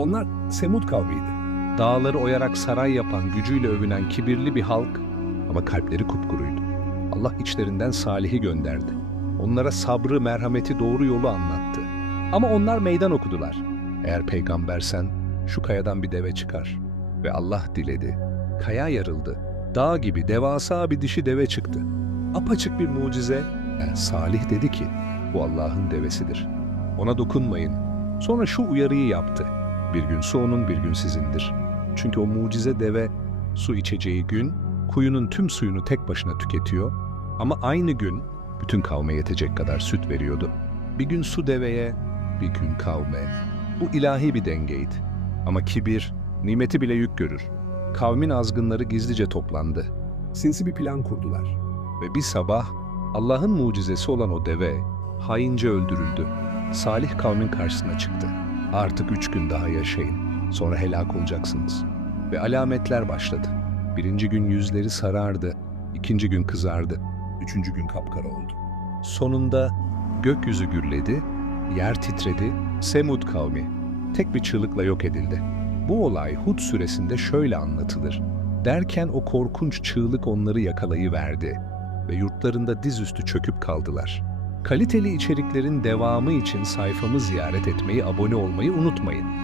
Onlar Semud kavmiydi. Dağları oyarak saray yapan, gücüyle övünen kibirli bir halk ama kalpleri kupkuruydu. Allah içlerinden Salih'i gönderdi. Onlara sabrı, merhameti, doğru yolu anlattı. Ama onlar meydan okudular. Eğer peygambersen şu kayadan bir deve çıkar. Ve Allah diledi. Kaya yarıldı. Dağ gibi devasa bir dişi deve çıktı. Apaçık bir mucize. Yani Salih dedi ki, bu Allah'ın devesidir. Ona dokunmayın. Sonra şu uyarıyı yaptı. Bir gün su onun, bir gün sizindir. Çünkü o mucize deve su içeceği gün, kuyunun tüm suyunu tek başına tüketiyor. Ama aynı gün bütün kavme yetecek kadar süt veriyordu. Bir gün su deveye, bir gün kavme. Bu ilahi bir dengeydi. Ama kibir, nimeti bile yük görür. Kavmin azgınları gizlice toplandı. Sinsi bir plan kurdular. Ve bir sabah Allah'ın mucizesi olan o deve haince öldürüldü. Salih kavmin karşısına çıktı. Artık üç gün daha yaşayın. Sonra helak olacaksınız. Ve alametler başladı. Birinci gün yüzleri sarardı. ikinci gün kızardı. Üçüncü gün kapkara oldu. Sonunda gökyüzü gürledi, yer titredi, Semud kavmi tek bir çığlıkla yok edildi. Bu olay Hud suresinde şöyle anlatılır. Derken o korkunç çığlık onları yakalayıverdi ve yurtlarında dizüstü çöküp kaldılar. Kaliteli içeriklerin devamı için sayfamı ziyaret etmeyi, abone olmayı unutmayın.